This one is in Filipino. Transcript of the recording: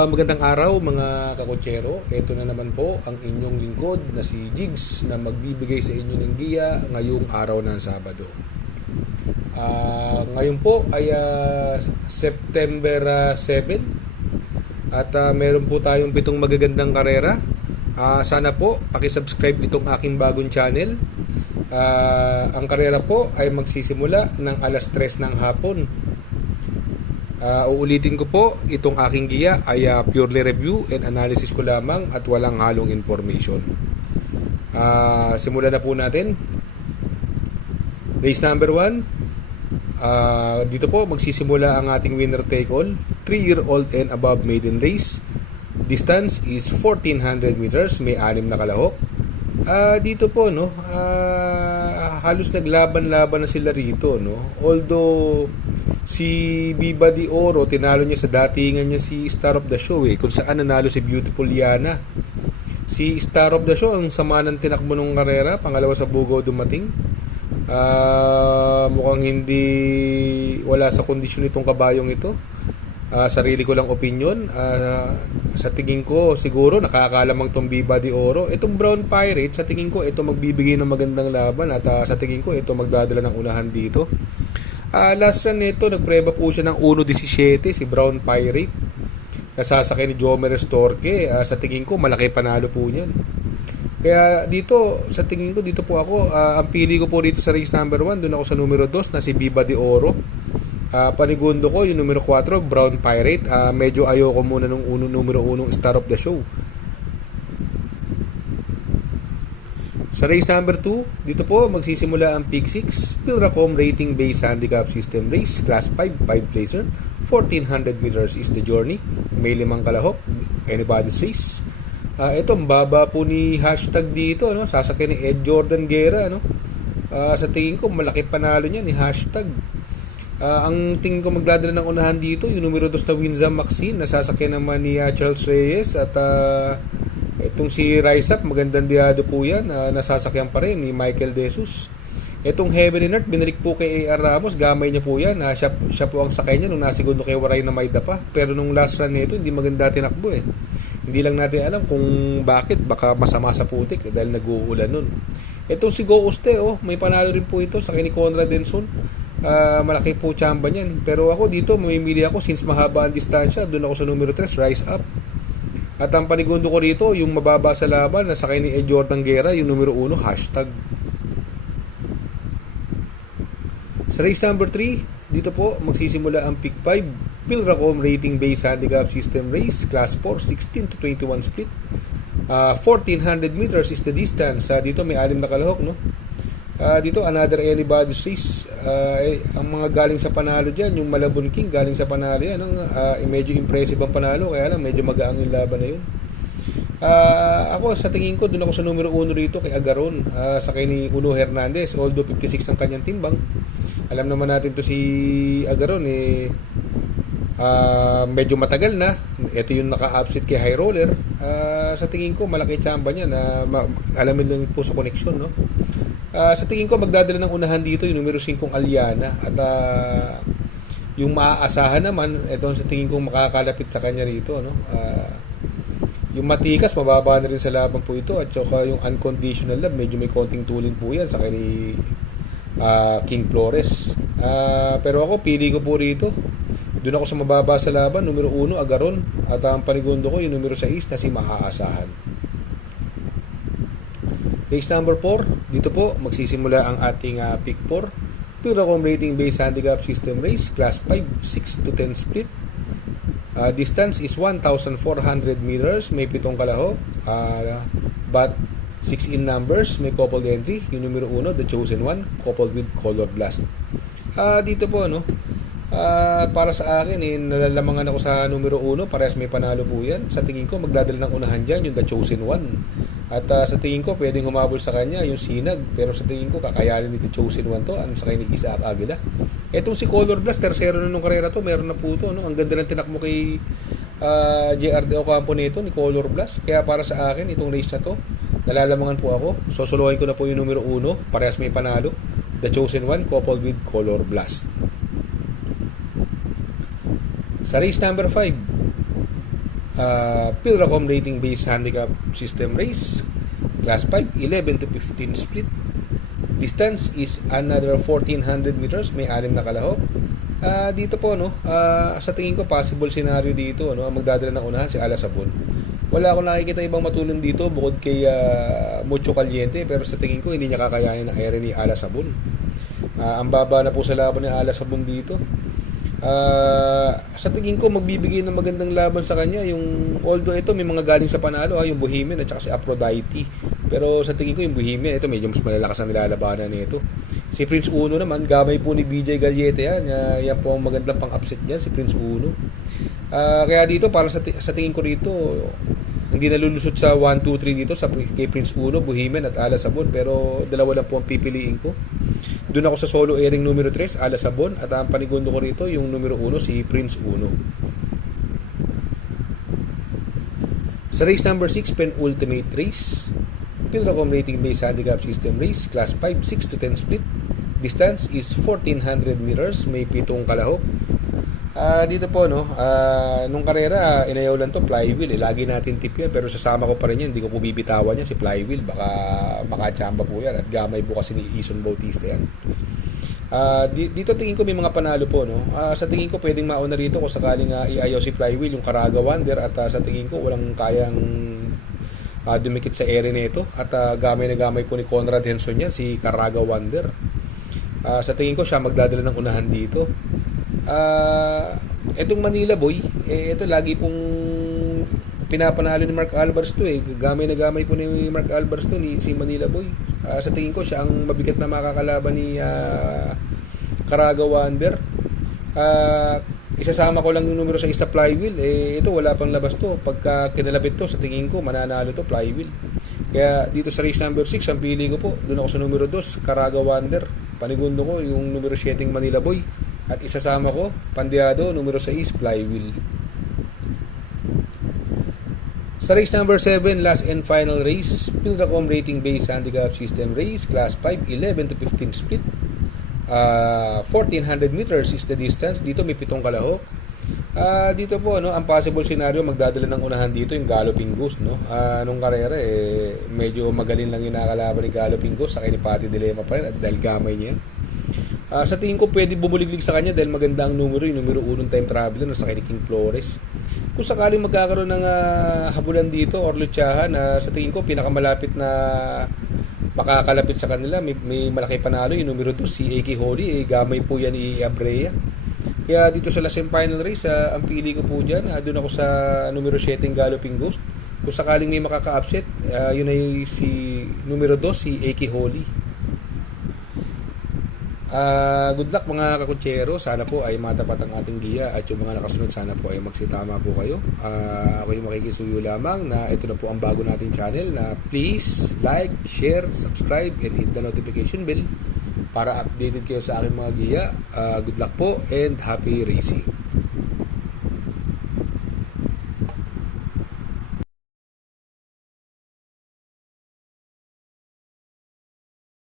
Magandang araw mga kakotsero. Ito na naman po ang inyong lingkod na si Jigs na magbibigay sa inyo ng giya ngayong araw ng Sabado. Ngayon po ay September 7 at meron po tayong 7 magagandang karera. Sana po pakisubscribe itong aking bagong channel. Ang karera po ay magsisimula ng alas 3 ng hapon. Uulitin ko po, itong aking giya ay purely review and analysis ko lamang at walang halong information. Simulan na po natin. Race number 1. Dito po magsisimula ang ating winner take all, 3-year-old and above maiden race. Distance is 1400 meters, may 6 na kalahok. Dito po halos naglaban-laban na sila rito, although si Viva de Oro tinalo niya sa datingan niya si Star of the Show, kung saan nanalo si Beautiful Yana. Si Star of the Show ang sama ng tinakbo ng karera, pangalawa sa Bugaw dumating. Mukhang wala sa kondisyon itong kabayong ito. Sarili ko lang opinion. Sa tingin ko siguro nakakalamang tong Viva de Oro. Itong Brown Pirate, sa tingin ko ito magbibigay ng magandang laban at sa tingin ko ito magdadala ng unahan dito. Last run nito nagpreba po siya ng 1.17 si Brown Pirate. Nasasakay ni Jomer Storke. Sa tingin ko malaki panalo po niyan. Kaya dito, sa tingin ko dito po ako, ang pili ko po dito sa race number 1, doon ako sa numero 2 na si Viva de Oro. Panigundo ko yung numero 4, Brown Pirate. Medyo ayoko muna nung numero 1 Star of the Show. Sa race number 2, dito po magsisimula ang Pick 6 Pilracom Rating Based Handicap System Race Class 5 placer. 1400 meters is the journey. May 5 kalahok. Anybody's race. Ito ang baba po ni hashtag dito, sasakay ni Ed Jordan Guerra, sa tingin ko malaki panalo niya ni hashtag. Ang tingin ko magdadala ng unahan dito yung numero 2 na Winzam Maxine, nasasakyan naman ni Charles Reyes, at itong si Rise Up, magandang diado po yan, nasasakyan pa rin ni Michael De Jesus. Itong Heaven and Earth, binalik po kay A.R. Ramos, gamay niya po yan, siya po ang sakay niya nung nasigundo kay Waray na Maida pa, pero nung last run nito hindi maganda tinakbo Hindi lang natin alam kung bakit, baka masama sa putik dahil nag-uulan nun. Itong si Go Uste, may panalo rin po ito sa kay ni Conrad Denson. Malaki po tsamba niyan. Pero ako dito, mamimili ako since mahaba ang distansya. Doon ako sa numero 3, Rise Up. At ang panigundo ko rito, yung mababa sa laban, nasa kay ni Ed Jordan Guerra, yung numero 1, hashtag. Sa race number 3, dito po magsisimula ang Pick 5 Pilracom Rating Based Handicap System Race Class 4, 16 to 21 split. 1400 meters is the distance. Dito may 6 na kalahok, dito another anybody's race. Ang mga galing sa panalo dyan, yung Malabon King galing sa panalo yan, medyo impressive ang panalo, kaya lang medyo magaang yung laban na yun. Ako sa tingin ko doon ako sa numero 1 rito kay Agaron, sa kay ni Uno Hernandez, although 56 ang kanyang timbang. Alam naman natin to si Agaron medyo matagal na. Ito yung naka-upset kay High Roller. Sa tingin ko malaki tsamba niya na alamin lang po sa connection, sa tingin ko magdadala ng unahan dito yung numero 5 Aliana, at yung maaasahan naman ito sa tingin ko makakalapit sa kanya rito, yung Matikas mababa na rin sa laban po ito, at saka yung Unconditional Love medyo may konting tuling po yan sa kay ni King Flores. Pero ako pili ko po rito, doon ako sa mababa sa laban, numero 1 Agaron, at ang panigundo ko yung numero 6 na si Maaasahan. Race number 4, dito po magsisimula ang ating Pick 4 Pilracom Rating Based Handicap System Race Class 5, 6 to 10 split. Distance is 1,400 meters, may 7 kalahok, but 6 in numbers, may coupled entry, yung numero 1 The Chosen One, coupled with Color Blast. Dito po para sa akin nalalamangan ako sa numero 1, parehas may panalo po yan. Sa tingin ko magdadala ng unahan dyan yung The Chosen One, at sa tingin ko pwedeng humabol sa kanya yung Sinag, pero sa tingin ko kakayanin ni The Chosen One to, sa kanya ni Isaac Aguila. Etong si Color Blast, tercero na nung karera to, meron na po to, ang ganda ng tinakbo kay JRD Ocampo nito ni Color Blast. Kaya para sa akin itong race na to, nalalamangan po ako. Sosolohin ko na po yung numero 1, parehas may panalo, The Chosen One, coupled with Color Blast. Sa race number 5, Pilracom rating based handicap system race, class 5, 11 to 15 split. Distance is another 1400 meters, may 6 na kalahok. Dito po no, sa tingin ko possible scenario dito no, ang magdadala ng unahan si Alasabon. Wala akong nakikita ibang matulong dito bukod kay Mucho Caliente, pero sa tingin ko hindi niya kakayanin ang ere ni Alasabon. Ang baba na po sa laban ni Alasabon dito. Sa tingin ko magbibigay ng magandang laban sa kanya yung, although ito may mga galing sa panalo yung Bohemian at saka si Aphrodite, pero sa tingin ko yung Bohemian ito medyo mas malalakas ang nilalabanan nito. Si Prince Uno naman, gamay po ni BJ Gallete yan po ang magandang pang-upset niya, si Prince Uno. Kaya dito para sa tingin ko rito hindi nalulusot sa 1, 2, 3 dito sa kay Prince Uno, Bohemian at Alasabon, pero dalawa lang po ang pipiliin ko. Doon ako sa solo airing numero 3, Alasabon, at ang panigundo ko rito yung numero 1, si Prince Uno. Sa race number 6, penultimate race, Pilracom rating based handicap system race, class 5, 6 to 10 split. Distance is 1400 meters, may 7 kalahok. Dito po no, nung karera inayaw lang to flywheel lagi natin tip yan, pero sasama ko pa rin yan, hindi ko po bibitawan yan si flywheel, baka makachamba po yan, at gamay po kasi ni Ison Bautista yan. Dito tingin ko may mga panalo po no. Sa tingin ko pwedeng mauna rito kung sakaling iayaw si flywheel yung Caraga Wonder, at sa tingin ko walang kayang dumikit sa ere nito, at gamay na gamay po ni Conrad Henson yan, si Caraga Wonder. Sa tingin ko siya magdadala ng unahan dito. Etong Manila Boy, ito lagi pong pinapanalo ni Mark Alvarez to gamay na gamay po ni Mark Alvarez to si Manila Boy. Sa tingin ko siya ang mabigat na makakalaban ni Caraga Wonder. Isasama ko lang yung numero 6 na flywheel, ito wala pang labas to, pagka kinalapit to sa tingin ko mananalo to flywheel. Kaya dito sa race number 6 ang pili ko po, doon ako sa numero 2 Caraga Wonder, panigundo ko yung numero 7 Manila Boy, at isasama ko Pandeado numero 6 flywheel. Sa race number 7, last and final race, Pilracom rating based handicap system race, class 5, 11 to 15 split. 1400 meters is the distance. Dito may 7 kalahok. Dito po no, ang possible scenario magdadala ng unahan dito yung Galloping Ghost no. Nung karera medyo magaling lang yung nakalaban ni Galloping Ghost sa kay ni Patty Dilemma pa rin, at dahil gamay niya. Sa tingin ko pwede bumuliglig sa kanya dahil maganda ang numero, yung numero 1 time traveler na sa kay ni King Flores. Kung sakaling magkakaroon ng habulan dito or lutsahan, sa tingin ko pinakamalapit na makakalapit sa kanila, may malaki panalo yung numero 2 si AK Holly, gamay po yan ni Abrea. Kaya dito sa last and final race, ang pili ko po dyan, doon ako sa numero 7 Galloping Ghost. Kung sakaling may makaka-upset, yun ay si numero 2 si AK Holly. Good luck mga kakutsero, sana po ay matapat ang ating giya, at yung mga nakasunod sana po ay magsitama po kayo. Ako yung makikisuyo lamang na ito na po ang bago nating channel, na please like, share, subscribe and hit the notification bell para updated kayo sa aking mga giya. Good luck po and happy racing.